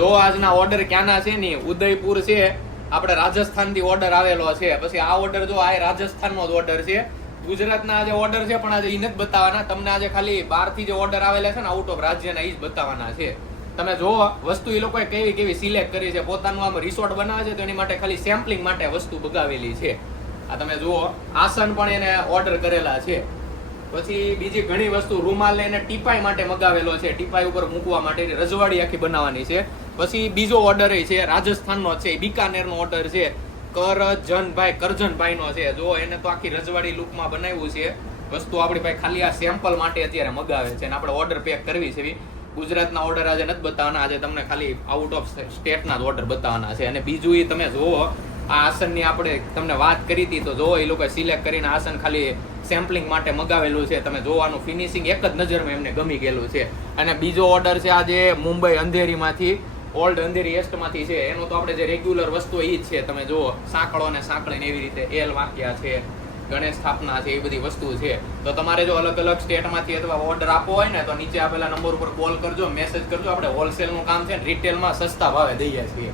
જો આજના ઓર્ડર ક્યાંના છે ને ઉદયપુર છે, આપણે રાજસ્થાનથી ઓર્ડર આવેલો છે. પછી આ ઓર્ડર જો આ રાજસ્થાનનો જ ઓર્ડર છે. ગુજરાતના જે ઓર્ડર છે પણ આજે ઈ નથી બતાવવાના તમને. આજે ખાલી બહારથી જે ઓર્ડર આવેલા છે ને આઉટ ઓફ રાજ્યના ઈ જ બતાવવાના છે. તમે જો વસ્તુ એ લોકોએ કેવી કેવી સિલેક્ટ કરી છે. પોતાનું આમ રિસોર્ટ બનાવે છે તો એની માટે ખાલી સેમ્પલિંગ માટે વસ્તુ બગાવેલી છે. આ તમે જુઓ આસન પણ એને ઓર્ડર કરેલા છે. પછી બીજી ઘણી વસ્તુ રૂમાલ એને ટીપાઈ માટે મગાવેલો છે. ટીપાઈ ઉપર મૂકવા માટે રજવાડી આખી બનાવવાની છે. પછી બીજો ઓર્ડર છે રાજસ્થાનનો છે, બિકાનેરનો ઓર્ડર છે, કરજનભાઈ નો છે. જો એને તો આખી રજવાડી લુકમાં બનાવ્યું છે. વસ્તુ આપણી પાસે ખાલી આ સેમ્પલ માટે અત્યારે મગાવે છે અને આપણે ઓર્ડર પેક કરવી છે. ગુજરાતના ઓર્ડર આજે નથી બતાવવાના. આજે તમને ખાલી આઉટ ઓફ સ્ટેટના જ ઓર્ડર બતાવવાના છે. અને બીજું એ તમે જુઓ આ આસનની આપણે તમને વાત કરી હતી તો જો એ લોકોએ સિલેક્ટ કરીને આસન ખાલી સેમ્પલિંગ માટે મગાવેલું છે. તમે જોવાનું ફિનિશિંગ એક જ નજરમાં એમને ગમી ગયેલું છે. અને બીજો ઓર્ડર છે આજે મુંબઈ અંધેરીમાંથી, ઓલ્ડ અંધેરી એસ્ટમાંથી છે. એનું તો આપણે જે રેગ્યુલર વસ્તુ એ જ છે. તમે જુઓ સાંકળો અને સાંકળીને એવી રીતે એલ વાક્યા છે, ગણેશ સ્થાપના છે, એ બધી વસ્તુ છે. તો તમારે જો અલગ અલગ સ્ટેટમાંથી અથવા ઓર્ડર આપવો હોય ને તો નીચે આપેલા નંબર ઉપર કોલ કરજો, મેસેજ કરજો. આપણે હોલસેલનું કામ છે, રિટેલમાં સસ્તા ભાવે દઈએ છીએ.